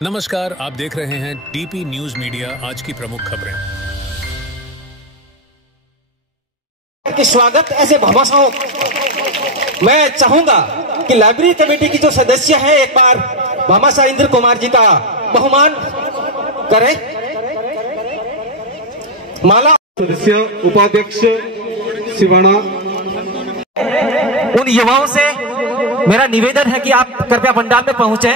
नमस्कार, आप देख रहे हैं डीपी न्यूज मीडिया। आज की प्रमुख खबरें। कि स्वागत ऐसे भामाशाहों, मैं चाहूंगा कि लाइब्रेरी कमेटी की जो सदस्य है एक बार भामाशाह इंद्र कुमार जी का बहुमान करें। माला सदस्य उपाध्यक्ष सिवाना। उन युवाओं से मेरा निवेदन है कि आप कृपया पंडाल में पहुंचे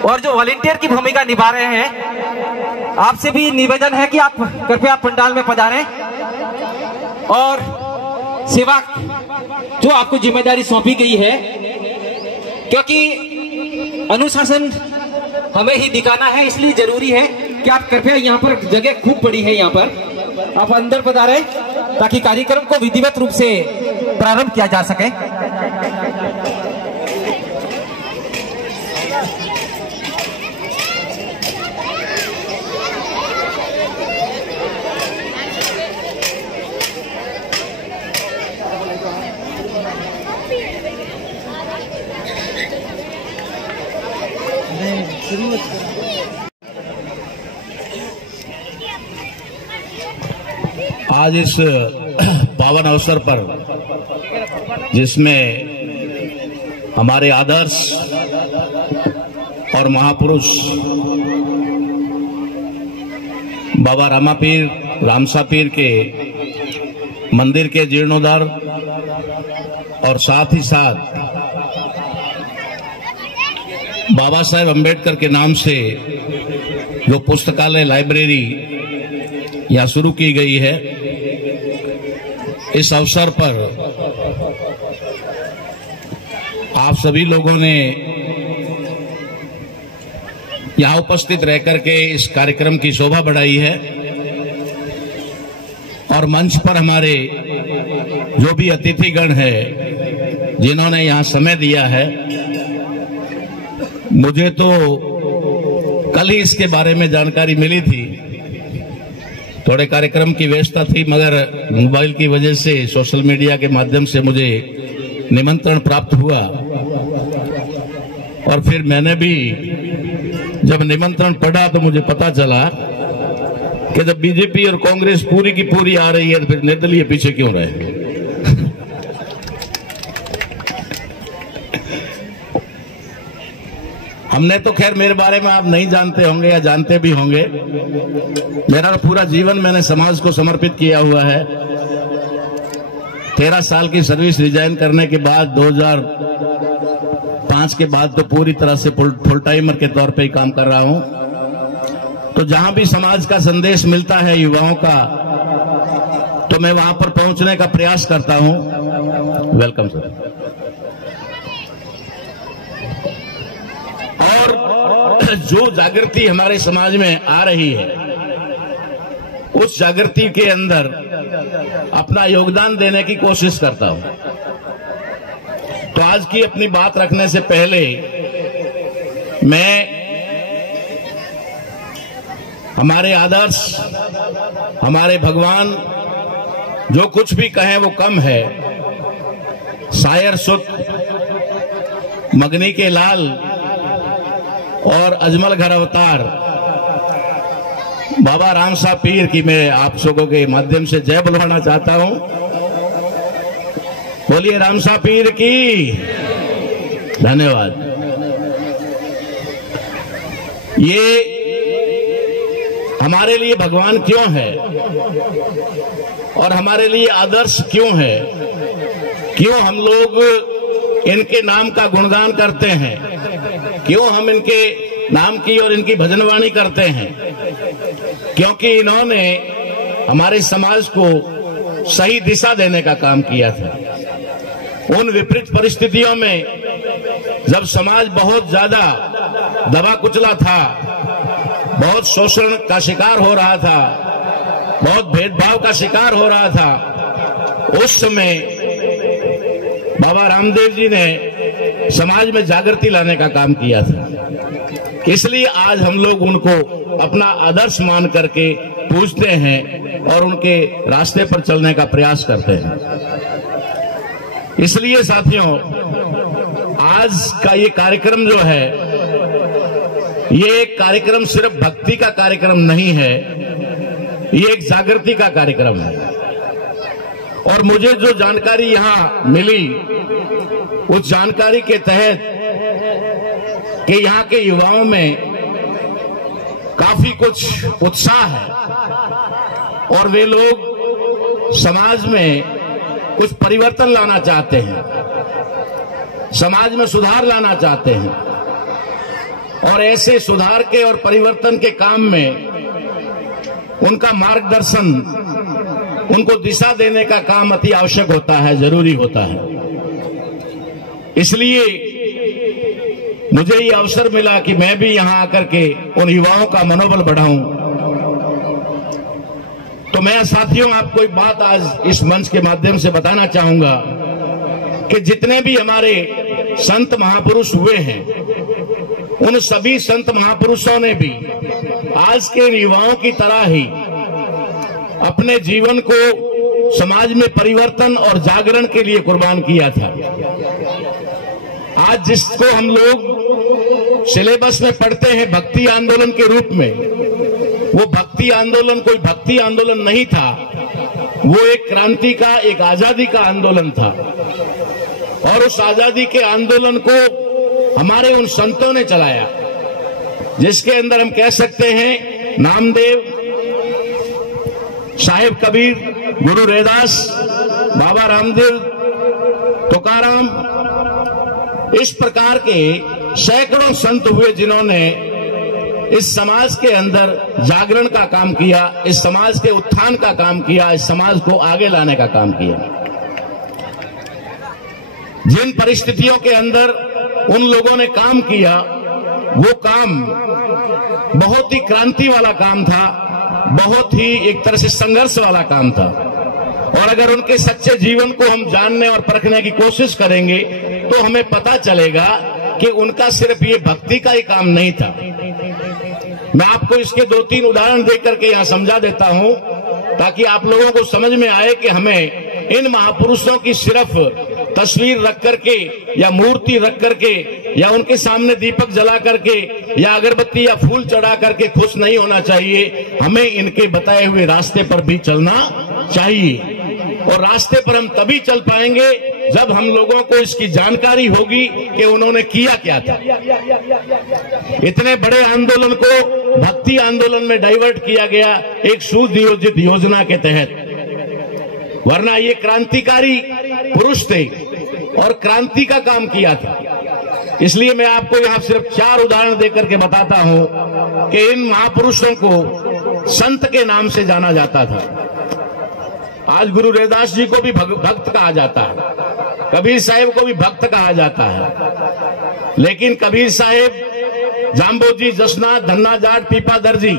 और जो वॉलंटियर की भूमिका निभा रहे हैं आपसे भी निवेदन है कि आप कृपया पंडाल में पधारें और सेवा जो आपको जिम्मेदारी सौंपी गई है, क्योंकि अनुशासन हमें ही दिखाना है, इसलिए जरूरी है कि आप कृपया यहाँ पर जगह खूब पड़ी है, यहाँ पर आप अंदर पधारें ताकि कार्यक्रम को विधिवत रूप से प्रारंभ किया जा सके। आज इस पावन अवसर पर जिसमें हमारे आदर्श और महापुरुष बाबा रामापीर रामसा पीर के मंदिर के जीर्णोद्धार और साथ ही साथ बाबा साहेब अम्बेडकर के नाम से जो पुस्तकालय लाइब्रेरी यहाँ शुरू की गई है, इस अवसर पर आप सभी लोगों ने यहाँ उपस्थित रहकर के इस कार्यक्रम की शोभा बढ़ाई है और मंच पर हमारे जो भी अतिथिगण है जिन्होंने यहाँ समय दिया है। मुझे तो कल ही इसके बारे में जानकारी मिली थी, थोड़े कार्यक्रम की व्यस्तता थी, मगर मोबाइल की वजह से सोशल मीडिया के माध्यम से मुझे निमंत्रण प्राप्त हुआ और फिर मैंने भी जब निमंत्रण पढ़ा तो मुझे पता चला कि जब बीजेपी और कांग्रेस पूरी की पूरी आ रही है तो फिर निर्दलीय पीछे क्यों रहे। हमने तो खैर, मेरे बारे में आप नहीं जानते होंगे या जानते भी होंगे, मेरा पूरा जीवन मैंने समाज को समर्पित किया हुआ है। 13 साल की सर्विस रिजाइन करने के बाद 2005 के बाद तो पूरी तरह से फुल टाइमर के तौर पे ही काम कर रहा हूं। तो जहां भी समाज का संदेश मिलता है युवाओं का, तो मैं वहां पर पहुंचने का प्रयास करता हूं। Welcome sir. और जो जागृति हमारे समाज में आ रही है, उस जागृति के अंदर अपना योगदान देने की कोशिश करता हूं। तो आज की अपनी बात रखने से पहले मैं हमारे आदर्श, हमारे भगवान जो कुछ भी कहें वो कम है, शायर सुत, मगनी के लाल और अजमल घर अवतार बाबा रामसा पीर की मैं आप सबों के माध्यम से जय बुलवाना चाहता हूं। बोलिए रामसा पीर की। धन्यवाद। ये हमारे लिए भगवान क्यों है और हमारे लिए आदर्श क्यों है, क्यों हम लोग इनके नाम का गुणगान करते हैं, क्यों हम इनके नाम की और इनकी भजनवाणी करते हैं? क्योंकि इन्होंने हमारे समाज को सही दिशा देने का काम किया था। उन विपरीत परिस्थितियों में जब समाज बहुत ज्यादा दबा कुचला था, बहुत शोषण का शिकार हो रहा था, बहुत भेदभाव का शिकार हो रहा था, उस समय बाबा रामदेव जी ने समाज में जागृति लाने का काम किया था। इसलिए आज हम लोग उनको अपना आदर्श मान करके पूजते हैं और उनके रास्ते पर चलने का प्रयास करते हैं। इसलिए साथियों, आज का ये कार्यक्रम जो है ये एक कार्यक्रम सिर्फ भक्ति का कार्यक्रम नहीं है, ये एक जागृति का कार्यक्रम है। और मुझे जो जानकारी यहां मिली, उस जानकारी के तहत कि यहां के युवाओं में काफी कुछ उत्साह है और वे लोग समाज में कुछ परिवर्तन लाना चाहते हैं, समाज में सुधार लाना चाहते हैं। और ऐसे सुधार के और परिवर्तन के काम में उनका मार्गदर्शन, उनको दिशा देने का काम अति आवश्यक होता है, जरूरी होता है। इसलिए मुझे ये अवसर मिला कि मैं भी यहां आकर के उन युवाओं का मनोबल बढ़ाऊं। तो मैं साथियों आपको एक बात आज इस मंच के माध्यम से बताना चाहूंगा कि जितने भी हमारे संत महापुरुष हुए हैं, उन सभी संत महापुरुषों ने भी आज के युवाओं की तरह ही अपने जीवन को समाज में परिवर्तन और जागरण के लिए कुर्बान किया था। आज जिसको हम लोग सिलेबस में पढ़ते हैं भक्ति आंदोलन के रूप में, वो भक्ति आंदोलन कोई भक्ति आंदोलन नहीं था, वो एक क्रांति का, एक आजादी का आंदोलन था। और उस आजादी के आंदोलन को हमारे उन संतों ने चलाया, जिसके अंदर हम कह सकते हैं नामदेव, साहेब कबीर, गुरु रैदास, बाबा रामदेव, तुकाराम, इस प्रकार के सैकड़ों संत हुए जिन्होंने इस समाज के अंदर जागरण का काम किया, इस समाज के उत्थान का काम किया, इस समाज को आगे लाने का काम किया। जिन परिस्थितियों के अंदर उन लोगों ने काम किया, वो काम बहुत ही क्रांति वाला काम था, बहुत ही एक तरह से संघर्ष वाला काम था। और अगर उनके सच्चे जीवन को हम जानने और परखने की कोशिश करेंगे तो हमें पता चलेगा कि उनका सिर्फ ये भक्ति का ही काम नहीं था। मैं आपको इसके 2-3 उदाहरण देकर के यहां समझा देता हूं, ताकि आप लोगों को समझ में आए कि हमें इन महापुरुषों की सिर्फ तस्वीर रख करके या मूर्ति रख करके या उनके सामने दीपक जला करके या अगरबत्ती या फूल चढ़ा करके खुश नहीं होना चाहिए। हमें इनके बताए हुए रास्ते पर भी चलना चाहिए। और रास्ते पर हम तभी चल पाएंगे जब हम लोगों को इसकी जानकारी होगी कि उन्होंने किया क्या था। इतने बड़े आंदोलन को भक्ति आंदोलन में डाइवर्ट किया गया एक सुनियोजित योजना के तहत, वरना ये क्रांतिकारी पुरुष थे और क्रांति का काम किया था। इसलिए मैं आपको यहां सिर्फ 4 उदाहरण देकर के बताता हूं कि इन महापुरुषों को संत के नाम से जाना जाता था। आज गुरु रैदास जी को भी भक्त कहा जाता है, कबीर साहिब को भी भक्त कहा जाता है, लेकिन कबीर साहिब, जाम्बो जी, जसनाथ, धन्ना जाट, पीपा दर्जी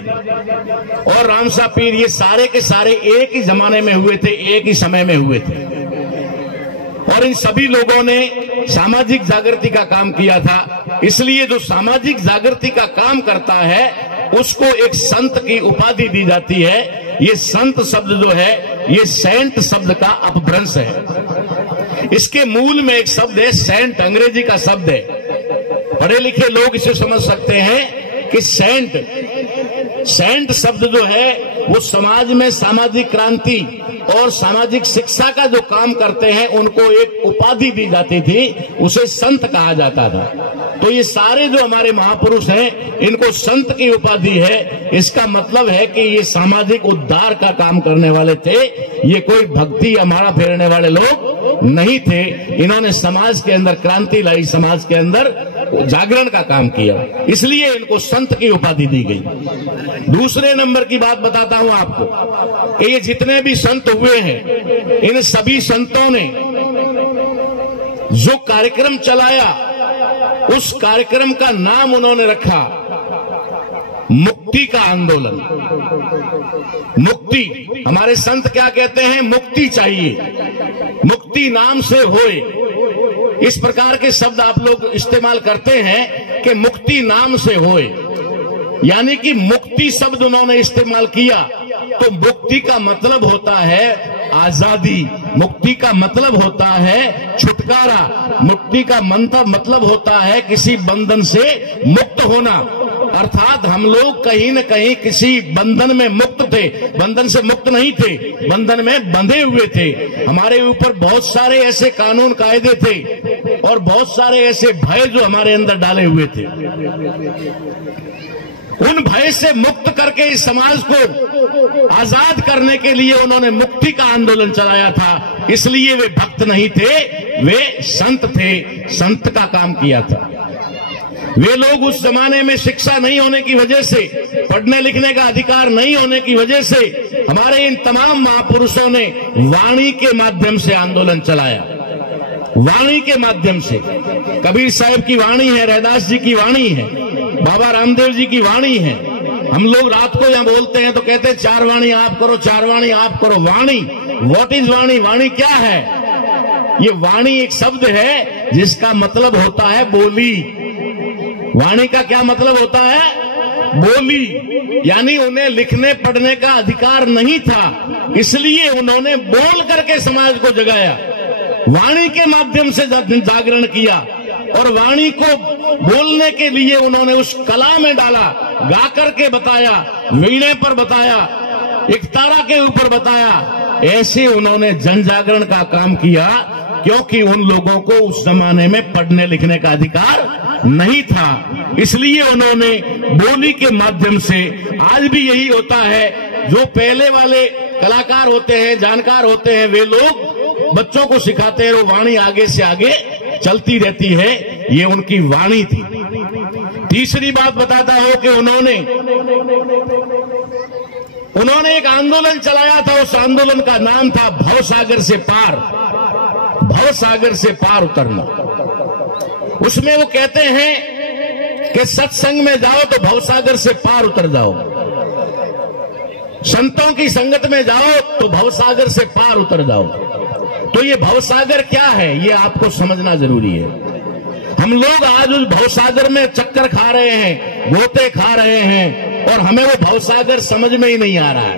और रामसा पीर, ये सारे के सारे एक ही जमाने में हुए थे, एक ही समय में हुए थे। और इन सभी लोगों ने सामाजिक जागृति का काम किया था। इसलिए जो सामाजिक जागृति का काम करता है उसको एक संत की उपाधि दी जाती है। ये संत शब्द जो है ये सेंट शब्द का अपभ्रंश है। इसके मूल में एक शब्द है सेंट, अंग्रेजी का शब्द है। पढ़े लिखे लोग इसे समझ सकते हैं कि सेंट शब्द जो है वो समाज में सामाजिक क्रांति और सामाजिक शिक्षा का जो काम करते हैं उनको एक उपाधि दी जाती थी, उसे संत कहा जाता था। तो ये सारे जो हमारे महापुरुष हैं इनको संत की उपाधि है। इसका मतलब है कि ये सामाजिक उद्धार का काम करने वाले थे, ये कोई भक्ति या माला फेरने वाले लोग नहीं थे। इन्होंने समाज के अंदर क्रांति लाई, समाज के अंदर जागरण का काम किया, इसलिए इनको संत की उपाधि दी गई। दूसरे नंबर की बात बताता हूं आपको कि ये जितने भी संत हुए हैं, इन सभी संतों ने जो कार्यक्रम चलाया उस कार्यक्रम का नाम उन्होंने रखा मुक्ति का आंदोलन। मुक्ति, हमारे संत क्या कहते हैं? मुक्ति चाहिए, मुक्ति नाम से होए। इस प्रकार के शब्द आप लोग इस्तेमाल करते हैं कि मुक्ति नाम से होए, यानी कि मुक्ति शब्द उन्होंने इस्तेमाल किया। तो मुक्ति का मतलब होता है आजादी, मुक्ति का मतलब होता है छुटकारा, मुक्ति का मतलब होता है किसी बंधन से मुक्त होना। अर्थात हम लोग कहीं न कहीं किसी बंधन में मुक्त थे, बंधन से मुक्त नहीं थे, बंधन में बंधे हुए थे। हमारे ऊपर बहुत सारे ऐसे कानून कायदे थे और बहुत सारे ऐसे भय जो हमारे अंदर डाले हुए थे। उन भय से मुक्त करके इस समाज को आजाद करने के लिए उन्होंने मुक्ति का आंदोलन चलाया था। इसलिए वे भक्त नहीं थे, वे संत थे, संत का काम किया था। वे लोग उस जमाने में शिक्षा नहीं होने की वजह से, पढ़ने लिखने का अधिकार नहीं होने की वजह से हमारे इन तमाम महापुरुषों ने वाणी के माध्यम से आंदोलन चलाया। वाणी के माध्यम से कबीर साहब की वाणी है, रैदास जी की वाणी है, बाबा रामदेव जी की वाणी है। हम लोग रात को यहां बोलते हैं तो कहते हैं चार वाणी आप करो, चार वाणी आप करो। वाणी, व्हाट इज वाणी? वाणी क्या है? ये वाणी एक शब्द है जिसका मतलब होता है बोली। वाणी का क्या मतलब होता है? बोली। यानी उन्हें लिखने पढ़ने का अधिकार नहीं था, इसलिए उन्होंने बोल करके समाज को जगाया, वाणी के माध्यम से जागरण किया। और वाणी को बोलने के लिए उन्होंने उस कला में डाला, गा करके बताया, वीणे पर बताया, एक तारा के ऊपर बताया। ऐसे उन्होंने जन जागरण का काम किया, क्योंकि उन लोगों को उस जमाने में पढ़ने लिखने का अधिकार नहीं था। इसलिए उन्होंने बोली के माध्यम से, आज भी यही होता है, जो पहले वाले कलाकार होते हैं, जानकार होते हैं, वे लोग बच्चों को सिखाते हैं, वो वाणी आगे से आगे चलती रहती है। ये उनकी वाणी थी। तीसरी बात बताता हूं कि उन्होंने एक आंदोलन चलाया था। उस आंदोलन का नाम था भवसागर से पार, भवसागर से पार उतरना। उसमें वो कहते हैं कि सत्संग में जाओ तो भवसागर से पार उतर जाओ, संतों की संगत में जाओ तो भवसागर से पार उतर जाओ। तो ये भवसागर क्या है, ये आपको समझना जरूरी है। हम लोग आज उस भवसागर में चक्कर खा रहे हैं, गोते खा रहे हैं, और हमें वो भवसागर समझ में ही नहीं आ रहा है।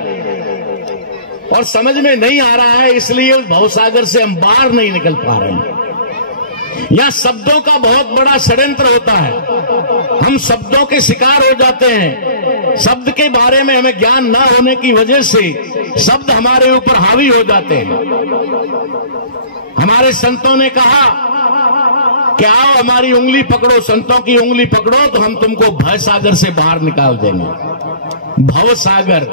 और समझ में नहीं आ रहा है इसलिए उस भवसागर से हम बाहर नहीं निकल पा रहे हैं। यहां शब्दों का बहुत बड़ा षड्यंत्र होता है। हम शब्दों के शिकार हो जाते हैं। शब्द के बारे में हमें ज्ञान न होने की वजह से शब्द हमारे ऊपर हावी हो जाते हैं। हमारे संतों ने कहा कि आओ हमारी उंगली पकड़ो, संतों की उंगली पकड़ो तो हम तुमको भवसागर से बाहर निकाल देंगे। भवसागर,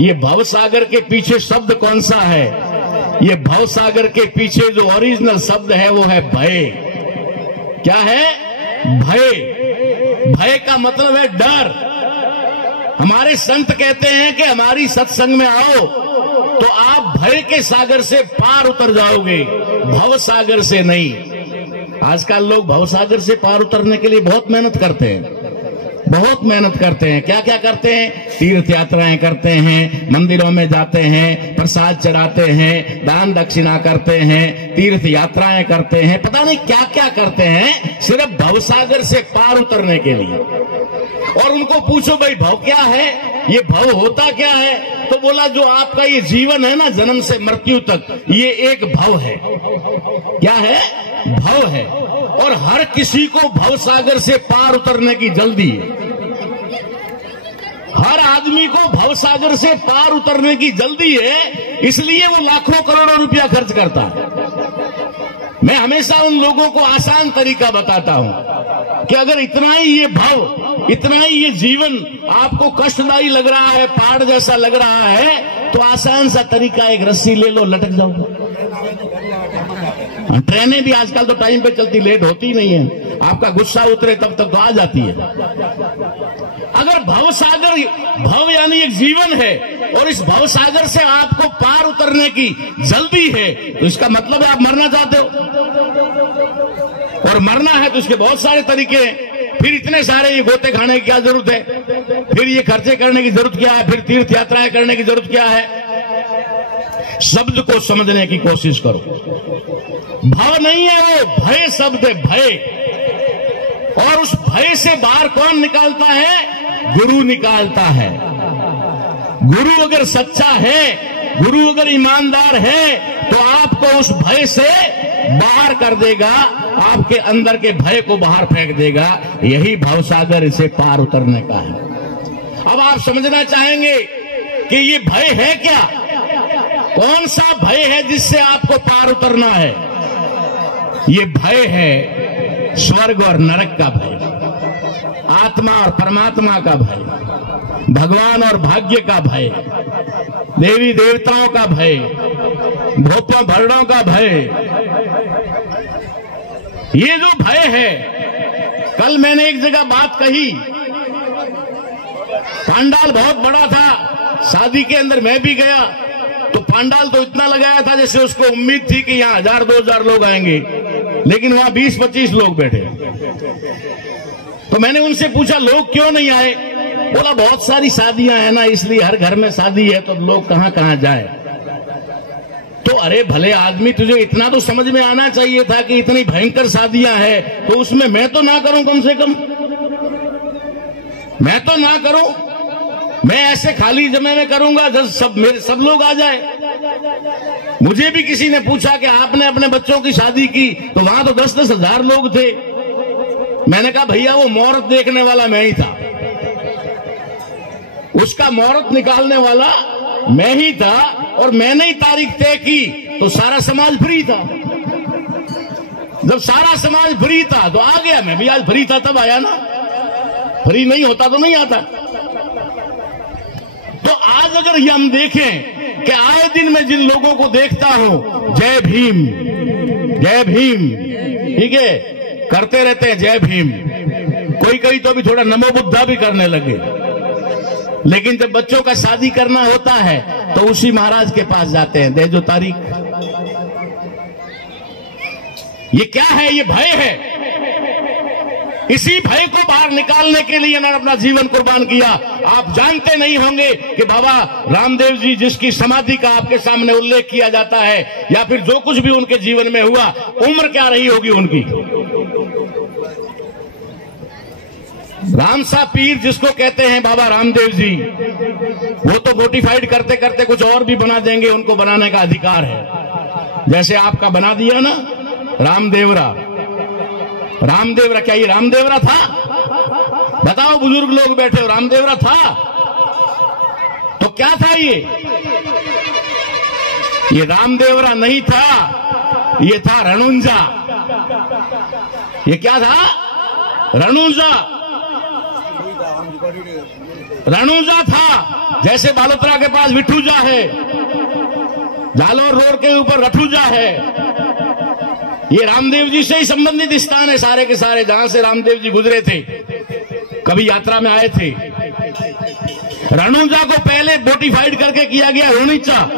ये भवसागर के पीछे शब्द कौन सा है? ये भवसागर के पीछे जो ओरिजिनल शब्द है वो है भय। क्या है? भय। भय का मतलब है डर। हमारे संत कहते हैं कि हमारी सत्संग में आओ तो आप भय के सागर से पार उतर जाओगे, भवसागर से नहीं। आजकल लोग भवसागर से पार उतरने के लिए बहुत मेहनत करते हैं, बहुत मेहनत करते हैं। क्या क्या करते हैं? तीर्थ यात्राएं करते हैं, मंदिरों में जाते हैं, प्रसाद चढ़ाते हैं, दान दक्षिणा करते हैं, तीर्थ यात्राएं करते हैं, पता नहीं क्या क्या करते हैं, सिर्फ भवसागर से पार उतरने के लिए। और उनको पूछो भाई भव क्या है, ये भव होता क्या है? तो बोला जो आपका ये जीवन है ना, जन्म से मृत्यु तक, ये एक भव है। क्या है? भव है। और हर किसी को भवसागर से पार उतरने की जल्दी है। हर आदमी को भवसागर से पार उतरने की जल्दी है, इसलिए वो लाखों करोड़ों रुपया खर्च करता है। मैं हमेशा उन लोगों को आसान तरीका बताता हूं कि अगर इतना ही ये भव, इतना ही ये जीवन आपको कष्टदायी लग रहा है, पहाड़ जैसा लग रहा है, तो आसान सा तरीका, एक रस्सी ले लो, लटक जाओ। ट्रेनें भी आजकल तो टाइम पे चलती, लेट होती नहीं है। आपका गुस्सा उतरे तब तक तो आ जाती है। अगर भवसागर, भव यानी एक जीवन है, और इस भवसागर से आपको पार उतरने की जल्दी है, तो इसका मतलब है आप मरना चाहते हो। और मरना है तो इसके बहुत सारे तरीके हैं। फिर इतने सारे ये गोते खाने की क्या जरूरत है? फिर ये खर्चे करने की जरूरत क्या है? फिर तीर्थ यात्राएं करने की जरूरत क्या है? शब्द को समझने की कोशिश करो। भव नहीं है वो, भय शब्द है, भय। और उस भय से बाहर कौन निकालता है? गुरु निकालता है। गुरु अगर सच्चा है, गुरु अगर ईमानदार है, तो आपको उस भय से बाहर कर देगा, आपके अंदर के भय को बाहर फेंक देगा। यही भवसागर इसे पार उतरने का है। अब आप समझना चाहेंगे कि ये भय है क्या, कौन सा भय है जिससे आपको पार उतरना है? ये भय है स्वर्ग और नरक का भय, आत्मा और परमात्मा का भय, भगवान और भाग्य का भय, देवी देवताओं का भय, भूतों भरणों का भय। ये जो भय है, कल मैंने एक जगह बात कही, पांडाल बहुत बड़ा था, शादी के अंदर मैं भी गया तो पांडाल तो इतना लगाया था जैसे उसको उम्मीद थी कि यहाँ 1000-2000 लोग आएंगे, लेकिन वहां 20-25 लोग बैठे। तो मैंने उनसे पूछा लोग क्यों नहीं आए? बोला बहुत सारी शादियां हैं ना, इसलिए हर घर में शादी है तो लोग कहां कहां जाए। तो अरे भले आदमी, तुझे इतना तो समझ में आना चाहिए था कि इतनी भयंकर शादियां हैं तो उसमें मैं तो ना करूं, कम से कम मैं तो ना करूं। मैं ऐसे खाली जमे में करूंगा जब सब लोग आ जाए। मुझे भी किसी ने पूछा कि आपने अपने बच्चों की शादी की तो वहां तो 10-10 हजार लोग थे। मैंने कहा भैया वो मुहूर्त देखने वाला मैं ही था, उसका मुहूर्त निकालने वाला मैं ही था, और मैंने ही तारीख तय की तो सारा समाज फ्री था। जब सारा समाज फ्री था तो आ गया, मैं भी आज फ्री था तब आया ना, फ्री नहीं होता तो नहीं आता। तो आज अगर ये हम देखें कि आए दिन मैं जिन लोगों को देखता हूं, जय भीम जय भीम, ठीक है, करते रहते हैं जय भीम, कोई तो अभी थोड़ा नमो बुद्धा भी करने लगे। लेकिन जब बच्चों का शादी करना होता है तो उसी महाराज के पास जाते हैं, दे जो तारीख। ये क्या है? ये भय है। इसी भय को बाहर निकालने के लिए इन्होंने अपना जीवन कुर्बान किया। आप जानते नहीं होंगे कि बाबा रामदेव जी, जिसकी समाधि का आपके सामने उल्लेख किया जाता है, या फिर जो कुछ भी उनके जीवन में हुआ, उम्र क्या रही होगी उनकी। रामसा पीर जिसको कहते हैं बाबा रामदेव जी, वो तो मोटिफाइड करते करते कुछ और भी बना देंगे, उनको बनाने का अधिकार है। जैसे आपका बना दिया ना रामदेवरा। रामदेवरा, क्या ये रामदेवरा था? बताओ, बुजुर्ग लोग बैठे हो, रामदेवरा था? तो क्या था ये रामदेवरा नहीं था, ये था रणुंजा। ये क्या था? रणुंजा। रणुंजा था। जैसे बालोतरा के पास विठूजा है, जालोर रोड के ऊपर रठूजा है, ये रामदेव जी से ही संबंधित स्थान है सारे के सारे, जहां से रामदेव जी गुजरे थे, कभी यात्रा में आए थे। रणुंजा को पहले मोटिफाइड करके किया गया रुणीचा।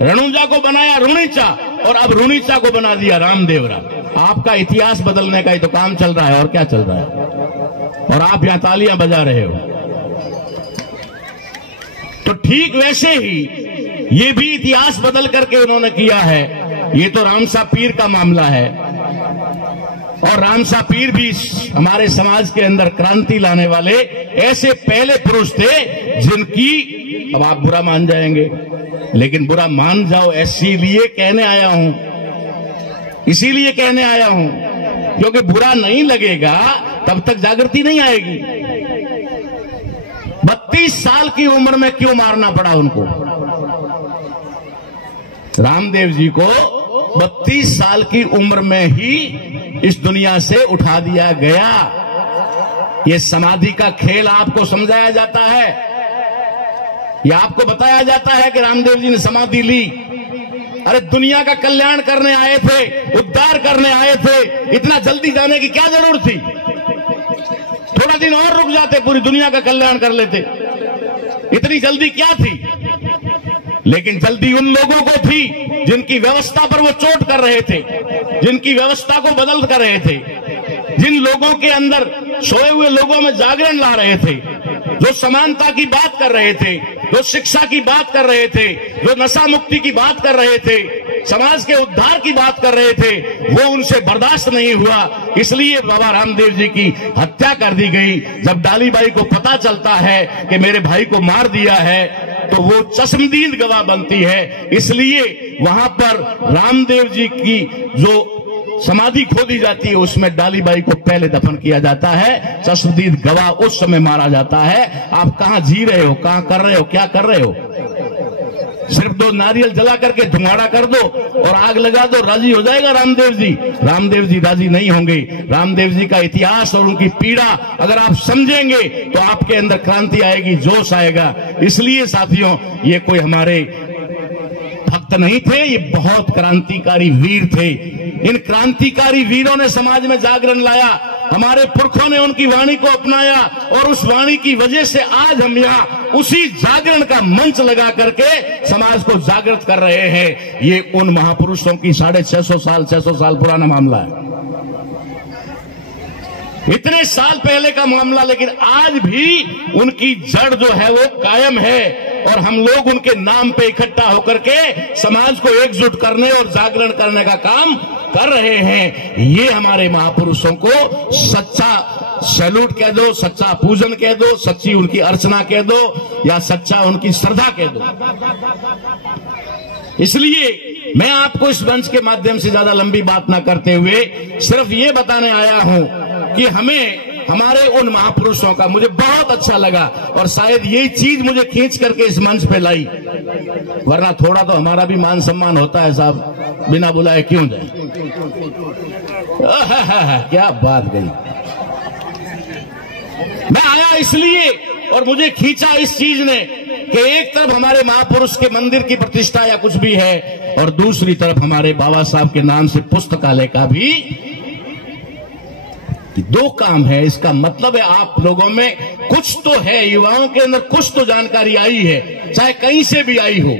रणुंजा को बनाया रुणीचा, और अब रुणीचा को बना दिया रामदेवरा। आपका इतिहास बदलने का ही तो काम चल रहा है, और क्या चल रहा है? और आप यहां तालियां बजा रहे हो। तो ठीक वैसे ही ये भी इतिहास बदल करके उन्होंने किया है। ये तो रामसा पीर का मामला है, और रामसा पीर भी हमारे समाज के अंदर क्रांति लाने वाले ऐसे पहले पुरुष थे जिनकी, अब आप बुरा मान जाएंगे, लेकिन बुरा मान जाओ, इसीलिए कहने आया हूं, इसीलिए कहने आया हूं, क्योंकि बुरा नहीं लगेगा तब तक जागृति नहीं आएगी। 32 साल की उम्र में क्यों मारना पड़ा उनको? रामदेव जी को 32 साल की उम्र में ही इस दुनिया से उठा दिया गया। ये समाधि का खेल आपको समझाया जाता है, या आपको बताया जाता है कि रामदेव जी ने समाधि ली। अरे दुनिया का कल्याण करने आए थे, उद्धार करने आए थे, इतना जल्दी जाने की क्या जरूरत थी? थोड़ा दिन और रुक जाते, पूरी दुनिया का कल्याण कर लेते। इतनी जल्दी क्या थी? लेकिन जल्दी उन लोगों को थी जिनकी व्यवस्था पर वो चोट कर रहे थे, जिनकी व्यवस्था को बदल कर रहे थे, जिन लोगों के अंदर सोए हुए लोगों में जागरण ला रहे थे, जो समानता की बात कर रहे थे, जो शिक्षा की बात कर रहे थे, जो नशा मुक्ति की बात कर रहे थे, समाज के उद्धार की बात कर रहे थे, वो उनसे बर्दाश्त नहीं हुआ। इसलिए बाबा रामदेव जी की हत्या कर दी गई। जब डालीबाई को पता चलता है कि मेरे भाई को मार दिया है, तो वो चश्मदीद गवाह बनती है। इसलिए वहां पर रामदेव जी की जो समाधि खोदी जाती है उसमें डालीबाई को पहले दफन किया जाता है, चश्मदीद गवाह उस समय मारा जाता है। आप कहां जी रहे हो, कहां कर रहे हो, क्या कर रहे हो? सिर्फ 2 नारियल जला करके धुआंड़ा कर दो और आग लगा दो, राजी हो जाएगा रामदेव जी? रामदेव जी राजी नहीं होंगे। रामदेव जी का इतिहास और उनकी पीड़ा अगर आप समझेंगे तो आपके अंदर क्रांति आएगी, जोश आएगा। इसलिए साथियों, ये कोई हमारे भक्त नहीं थे, ये बहुत क्रांतिकारी वीर थे। इन क्रांतिकारी वीरों ने समाज में जागरण लाया, हमारे पुरखों ने उनकी वाणी को अपनाया और उस वाणी की वजह से आज हम यहाँ उसी जागरण का मंच लगा करके समाज को जागृत कर रहे हैं। ये उन महापुरुषों की 650 साल पुराना मामला है, इतने साल पहले का मामला, लेकिन आज भी उनकी जड़ जो है वो कायम है और हम लोग उनके नाम पे इकट्ठा होकर के समाज को एकजुट करने और जागरण करने का काम कर रहे हैं। ये हमारे महापुरुषों को सच्चा सैल्यूट कह दो, सच्चा पूजन कह दो, सच्ची उनकी अर्चना कह दो या सच्चा उनकी श्रद्धा कह दो। इसलिए मैं आपको इस मंच के माध्यम से ज्यादा लंबी बात ना करते हुए सिर्फ ये बताने आया हूं कि हमें हमारे उन महापुरुषों का मुझे बहुत अच्छा लगा और शायद यही चीज मुझे खींच करके इस मंच पे लाई, वरना थोड़ा तो हमारा भी मान सम्मान होता है साहब, बिना बुलाए क्यों जाए। क्या बात गई। मैं आया इसलिए और मुझे खींचा इस चीज ने कि एक तरफ हमारे महापुरुष के मंदिर की प्रतिष्ठा या कुछ भी है और दूसरी तरफ हमारे बाबा साहब के नाम से पुस्तकालय का भी 2 काम है। इसका मतलब है आप लोगों में कुछ तो है, युवाओं के अंदर कुछ तो जानकारी आई है, चाहे कहीं से भी आई हो,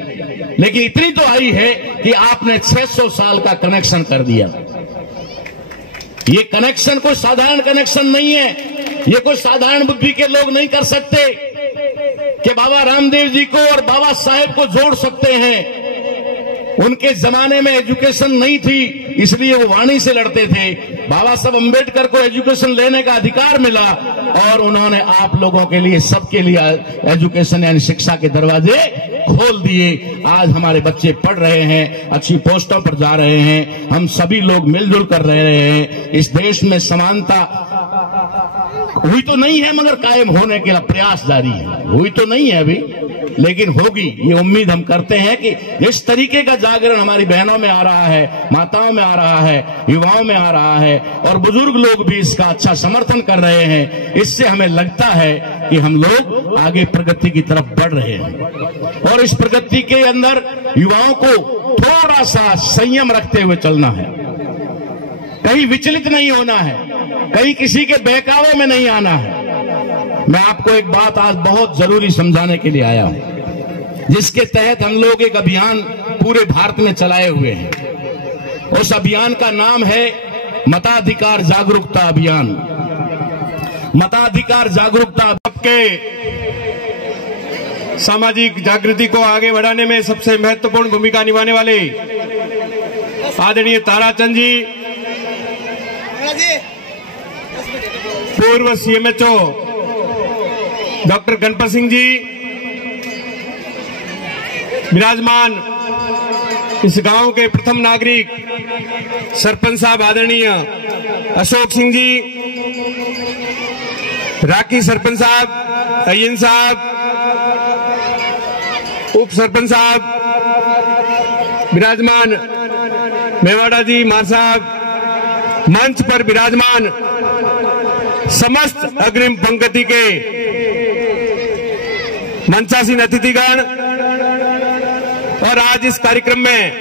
लेकिन इतनी तो आई है कि आपने 600 साल का कनेक्शन कर दिया। ये कनेक्शन कोई साधारण कनेक्शन नहीं है, ये कोई साधारण बुद्धि के लोग नहीं कर सकते कि बाबा रामदेव जी को और बाबा साहेब को जोड़ सकते हैं। उनके जमाने में एजुकेशन नहीं थी, इसलिए वो वाणी से लड़ते थे। बाबा साहब अम्बेडकर को एजुकेशन लेने का अधिकार मिला और उन्होंने आप लोगों के लिए, सबके लिए एजुकेशन यानी शिक्षा के दरवाजे खोल दिए। आज हमारे बच्चे पढ़ रहे हैं, अच्छी पोस्टों पर जा रहे हैं, हम सभी लोग मिलजुल कर रहे हैं। इस देश में समानता हुई तो नहीं है मगर कायम होने के लिए प्रयास जारी है। हुई तो नहीं है अभी, लेकिन होगी, ये उम्मीद हम करते हैं कि इस तरीके का जागरण हमारी बहनों में आ रहा है, माताओं में आ रहा है, युवाओं में आ रहा है और बुजुर्ग लोग भी इसका अच्छा समर्थन कर रहे हैं। इससे हमें लगता है कि हम लोग आगे प्रगति की तरफ बढ़ रहे हैं और इस प्रगति के अंदर युवाओं को थोड़ा सा संयम रखते हुए चलना है, कहीं विचलित नहीं होना है, कहीं किसी के बहकावे में नहीं आना है। मैं आपको एक बात आज बहुत जरूरी समझाने के लिए आया हूं, जिसके तहत हम लोग एक अभियान पूरे भारत में चलाए हुए हैं। उस अभियान का नाम है मताधिकार जागरूकता अभियान। मताधिकार जागरूकता के सामाजिक जागृति को आगे बढ़ाने में सबसे महत्वपूर्ण भूमिका निभाने वाले आदरणीय ताराचंद जी, पूर्व सीएमएचओ डॉक्टर गणपत सिंह जी, विराजमान इस गांव के प्रथम नागरिक सरपंच साहब आदरणीय अशोक सिंह जी, राकी सरपंच साहब, अय्यन साहब, उप सरपंच साहब, विराजमान मेवाड़ा जी, मार साहब, मंच पर विराजमान समस्त अग्रिम पंक्ति के मंचासीन अतिथिगण और आज इस कार्यक्रम में,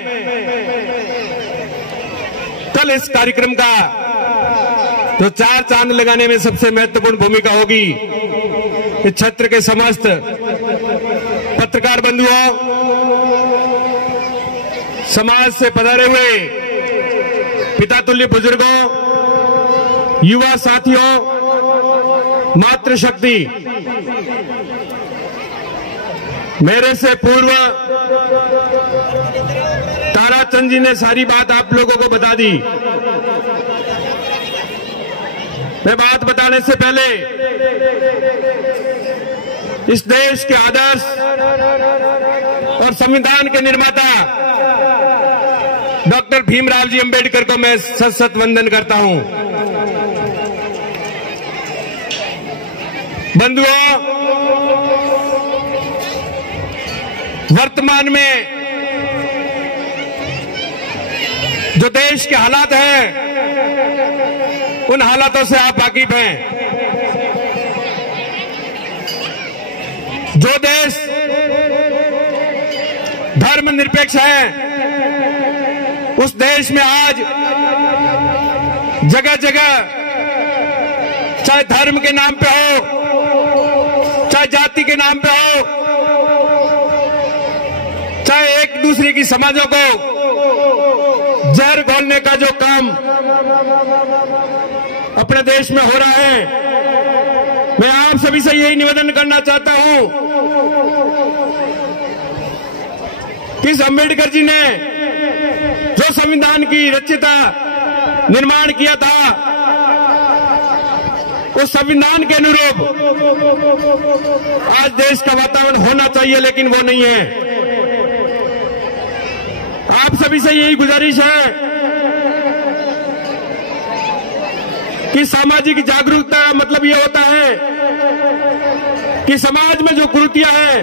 कल इस कार्यक्रम का जो 4 चांद लगाने में सबसे महत्वपूर्ण भूमिका होगी, इस क्षेत्र के समस्त पत्रकार बंधुओं, समाज से पधारे हुए पितातुल्य बुजुर्गों, युवा साथियों, मातृशक्ति, मेरे से पूर्व ताराचंद जी ने सारी बात आप लोगों को बता दी। मैं बात बताने से पहले इस देश के आदर्श और संविधान के निर्माता डॉक्टर भीमराव जी अंबेडकर को मैं सत सत वंदन करता हूं। बंधुओं, वर्तमान में जो देश के हालात हैं, उन हालातों से आप वाकिफ हैं। जो देश धर्मनिरपेक्ष है, उस देश में आज जगह जगह चाहे धर्म के नाम पे हो, चाहे जाति के नाम पे हो, चाहे एक दूसरे की समाजों को जहर घोलने का जो काम अपने देश में हो रहा है, मैं आप सभी से यही निवेदन करना चाहता हूं कि इस अंबेडकर जी ने जो संविधान की रचयिता निर्माण किया था, उस संविधान के अनुरूप आज देश का वातावरण होना चाहिए, लेकिन वो नहीं है। आप सभी से यही गुजारिश है कि सामाजिक जागरूकता मतलब ये होता है कि समाज में जो कुरीतियां हैं,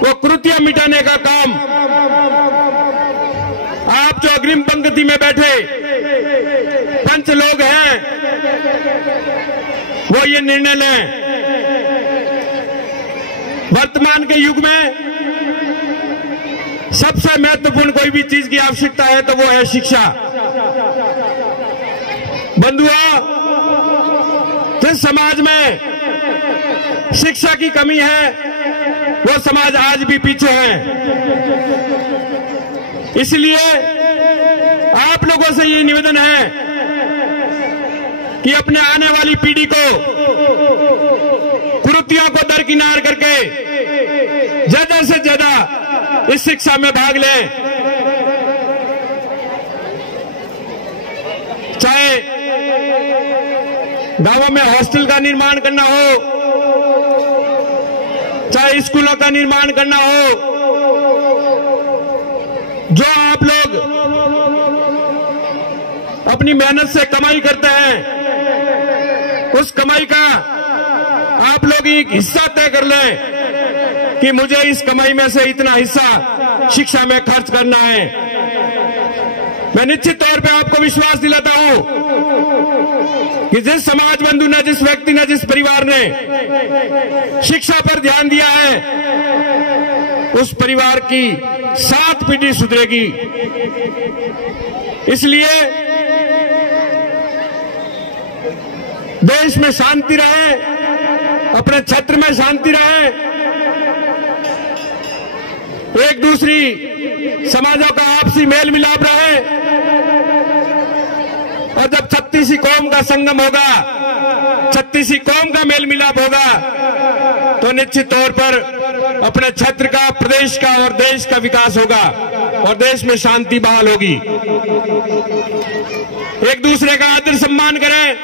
वो कुरीतियां मिटाने का काम आप जो अग्रिम पंक्ति में बैठे पंच लोग हैं, वो ये निर्णय लें। वर्तमान के युग में सबसे महत्वपूर्ण कोई भी चीज की आवश्यकता है तो वो है शिक्षा। बंधुओं, जिस समाज में शिक्षा की कमी है, वो समाज आज भी पीछे है। इसलिए आप लोगों से ये निवेदन है कि अपने आने वाली पीढ़ी को कुरीतियों को दरकिनार करके ज्यादा से ज्यादा इस शिक्षा में भाग लें। चाहे गांवों में हॉस्टल का निर्माण करना हो, चाहे स्कूलों का निर्माण करना हो, जो आप लोग अपनी मेहनत से कमाई करते हैं, उस कमाई का आप लोग एक हिस्सा तय कर लें कि मुझे इस कमाई में से इतना हिस्सा शिक्षा में खर्च करना है। मैं निश्चित तौर पे आपको विश्वास दिलाता हूं कि जिस समाज बंधु ने, जिस व्यक्ति ने, जिस परिवार ने शिक्षा पर ध्यान दिया है, उस परिवार की 7 पीढ़ी सुधरेगी। इसलिए देश में शांति रहे, अपने क्षेत्र में शांति रहे, एक दूसरी समाजों का आपसी मेल मिलाप रहे, और जब 36 कौम का संगम होगा, 36 कौम का मेल मिलाप होगा, तो निश्चित तौर पर अपने क्षेत्र का, प्रदेश का और देश का विकास होगा और देश में शांति बहाल होगी। एक दूसरे का आदर सम्मान करें,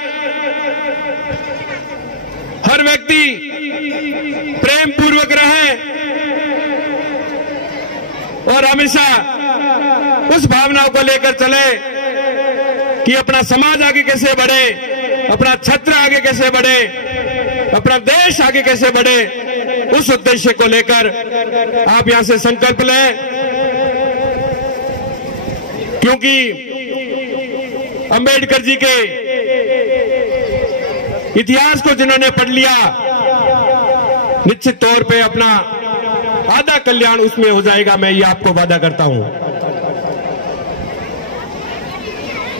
हर व्यक्ति प्रेम पूर्वक रहे और हमेशा उस भावनाओं को लेकर चले कि अपना समाज आगे कैसे बढ़े, अपना क्षेत्र आगे कैसे बढ़े, अपना देश आगे कैसे बढ़े। उस उद्देश्य को लेकर आप यहां से संकल्प लें, क्योंकि अंबेडकर जी के इतिहास को जिन्होंने पढ़ लिया, निश्चित तौर पे अपना आधा कल्याण उसमें हो जाएगा, मैं ये आपको वादा करता हूं।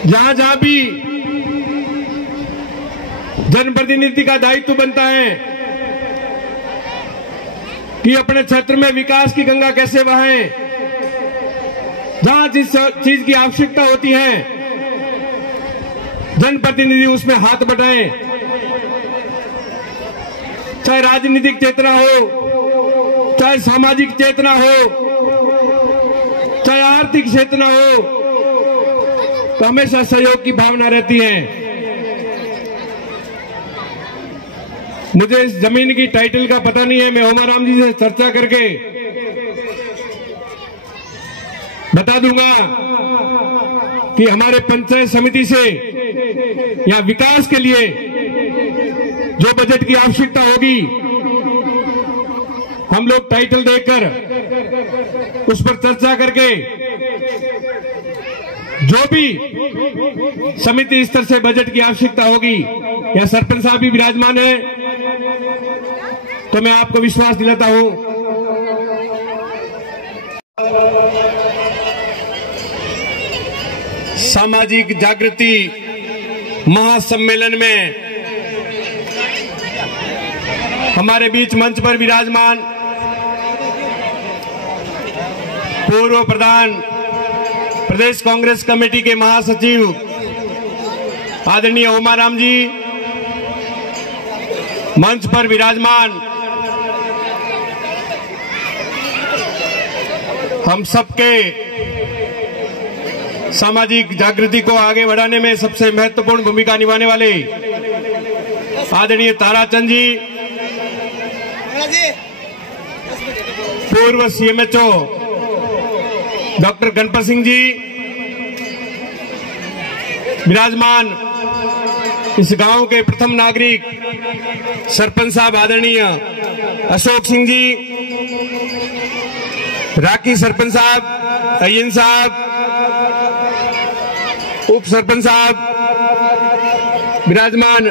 जहां जहां भी जनप्रतिनिधि का दायित्व बनता है कि अपने क्षेत्र में विकास की गंगा कैसे बहे, जहां जिस चीज की आवश्यकता होती है जनप्रतिनिधि उसमें हाथ बटाएं, चाहे राजनीतिक चेतना हो, चाहे सामाजिक चेतना हो, चाहे आर्थिक चेतना हो, तो हमेशा सहयोग की भावना रहती है। मुझे इस जमीन की टाइटल का पता नहीं है, मैं ओमाराम जी से चर्चा करके बता दूंगा कि हमारे पंचायत समिति से या विकास के लिए जो बजट की आवश्यकता होगी हम लोग टाइटल देकर उस पर चर्चा करके जो भी समिति स्तर से बजट की आवश्यकता होगी, या सरपंच साहब भी विराजमान है, तो मैं आपको विश्वास दिलाता हूं सामाजिक जागृति महासम्मेलन में हमारे बीच मंच पर विराजमान पूर्व प्रधान प्रदेश कांग्रेस कमेटी के महासचिव आदरणीय ओमाराम जी, मंच पर विराजमान हम सबके सामाजिक जागृति को आगे बढ़ाने में सबसे महत्वपूर्ण भूमिका निभाने वाले आदरणीय ताराचंद जी, पूर्व सीएमएचओ डॉक्टर गणपत सिंह जी विराजमान, इस गांव के प्रथम नागरिक सरपंच साहब आदरणीय अशोक सिंह जी, राकी सरपंच साहब, अय्यन साहब, उप सरपंच साहब विराजमान,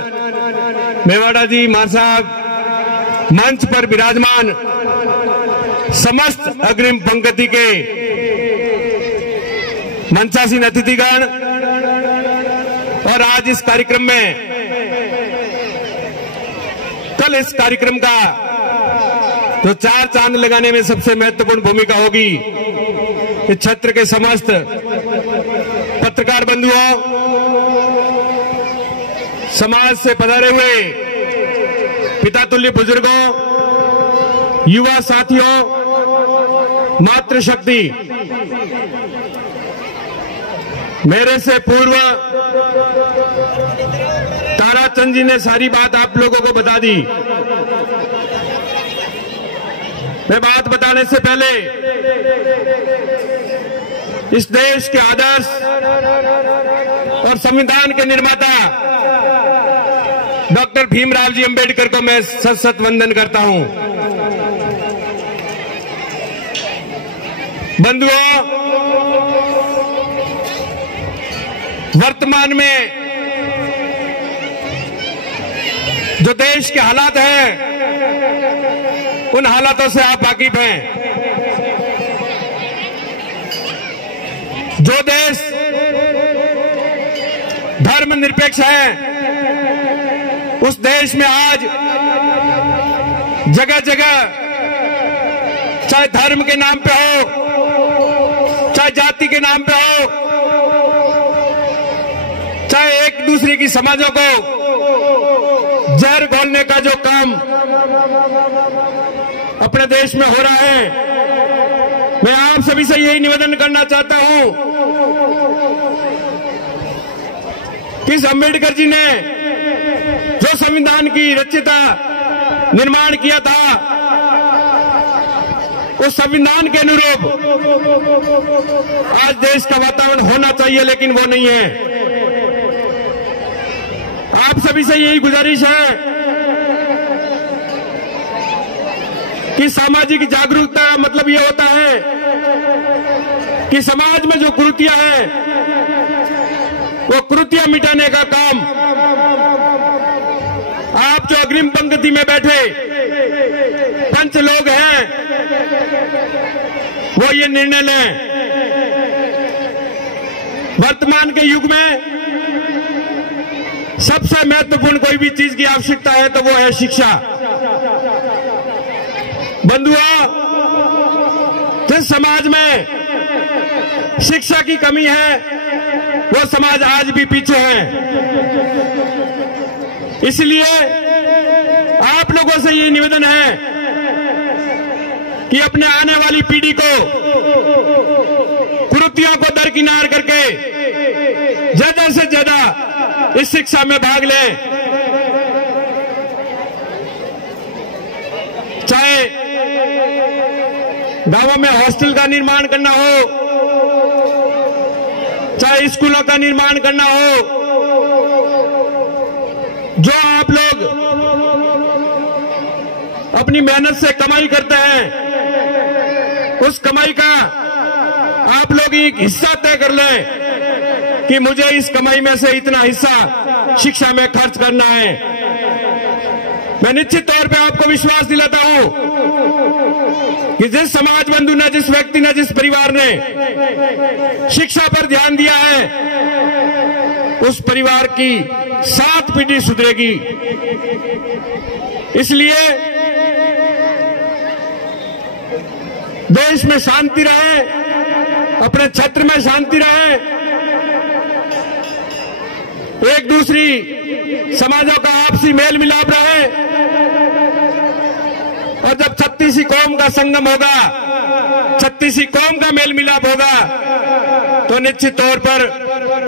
मेवाड़ा जी, मार साहब, मंच पर विराजमान समस्त अग्रिम पंक्ति के मंचासीन अतिथिगण, और आज इस कार्यक्रम में, कल इस कार्यक्रम का तो चार चांद लगाने में सबसे महत्वपूर्ण भूमिका होगी इस क्षेत्र के समस्त पत्रकार बंधुओं, समाज से पधारे हुए पिता तुल्य बुजुर्गों, युवा साथियों, मातृशक्ति, मेरे से पूर्व ताराचंद जी ने सारी बात आप लोगों को बता दी। मैं बात बताने से पहले इस देश के आदर्श और संविधान के निर्माता डॉक्टर भीमराव जी अंबेडकर को मैं सत सत वंदन करता हूं। बंधुओं, वर्तमान में जो देश के हालात हैं उन हालातों से आप वाकिफ हैं। जो देश धर्मनिरपेक्ष है उस देश में आज जगह जगह चाहे धर्म के नाम पे हो, चाहे जाति के नाम पे हो, चाहे एक दूसरे की समाजों को जहर घोलने का जो काम अपने देश में हो रहा है, मैं आप सभी से यही निवेदन करना चाहता हूं कि इस अंबेडकर जी ने जो संविधान की रचयिता निर्माण किया था उस संविधान के अनुरूप आज देश का वातावरण होना चाहिए, लेकिन वो नहीं है। आप सभी से यही गुजारिश है कि सामाजिक जागरूकता मतलब ये होता है कि समाज में जो कुरीतियां हैं वो कुरीतियां मिटाने का काम आप जो अग्रिम पंक्ति में बैठे पंच लोग हैं वो ये निर्णय लें। वर्तमान के युग में सबसे महत्वपूर्ण कोई भी चीज की आवश्यकता है तो वो है शिक्षा। बंधुओं, जिस समाज में शिक्षा की कमी है वो समाज आज भी पीछे है। इसलिए आप लोगों से ये निवेदन है कि अपने आने वाली पीढ़ी को कुरीतियों को दरकिनार करके ज्यादा से ज्यादा इस शिक्षा में भाग लें। चाहे गांवों में हॉस्टल का निर्माण करना हो, चाहे स्कूलों का निर्माण करना हो, जो आप लोग अपनी मेहनत से कमाई करते हैं, उस कमाई का आप लोग एक हिस्सा तय कर लें कि मुझे इस कमाई में से इतना हिस्सा शिक्षा में खर्च करना है। मैं निश्चित तौर पे आपको विश्वास दिलाता हूं कि जिस समाज बंधु ने, जिस व्यक्ति ने, जिस परिवार ने शिक्षा पर ध्यान दिया है, उस परिवार की 7 पीढ़ी सुधरेगी। इसलिए देश में शांति रहे, अपने क्षेत्र में शांति रहे, एक दूसरी समाजों का आपसी मेल मिलाप रहे, और जब 36 कौम का संगम होगा, 36 कौम का मेल मिलाप होगा, तो निश्चित तौर पर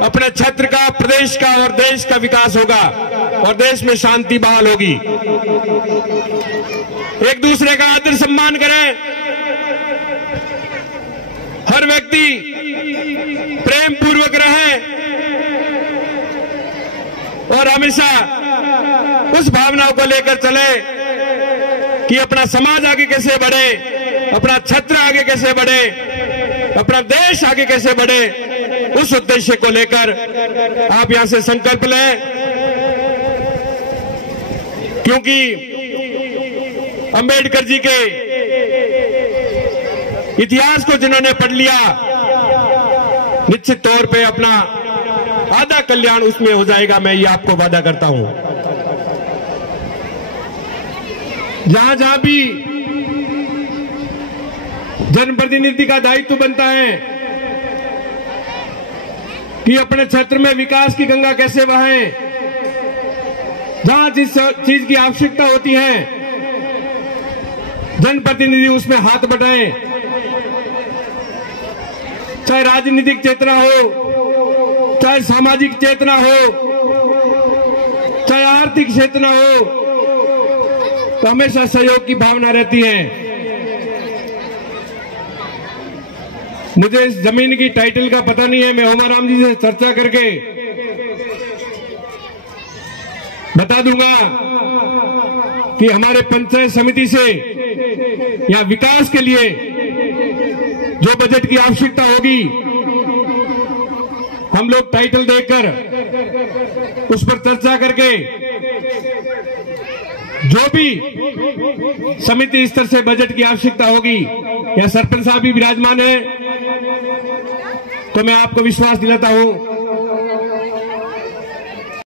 अपने क्षेत्र का, प्रदेश का और देश का विकास होगा और देश में शांति बहाल होगी। एक दूसरे का आदर सम्मान करें, हर व्यक्ति प्रेम पूर्वक रहे और हमेशा उस भावनाओं को लेकर चले कि अपना समाज आगे कैसे बढ़े, अपना क्षेत्र आगे कैसे बढ़े, अपना देश आगे कैसे बढ़े। उस उद्देश्य को लेकर आप यहां से संकल्प लें, क्योंकि अंबेडकर जी के इतिहास को जिन्होंने पढ़ लिया, निश्चित तौर पे अपना आधा कल्याण उसमें हो जाएगा, मैं ये आपको वादा करता हूं। जहां जहां भी जनप्रतिनिधि का दायित्व बनता है कि अपने क्षेत्र में विकास की गंगा कैसे बहे, जहां जिस चीज की आवश्यकता होती है जनप्रतिनिधि उसमें हाथ बढ़ाएं, चाहे राजनीतिक चेतना हो, चाहे सामाजिक चेतना हो, चाहे आर्थिक चेतना हो, तो हमेशा सहयोग की भावना रहती है। मुझे इस जमीन की टाइटल का पता नहीं है, मैं ओमाराम जी से चर्चा करके बता दूंगा कि हमारे पंचायत समिति से या विकास के लिए जो बजट की आवश्यकता होगी, हम लोग टाइटल देकर उस पर चर्चा करके जो भी समिति स्तर से बजट की आवश्यकता होगी, या सरपंच साहब भी विराजमान है, तो मैं आपको विश्वास दिलाता हूं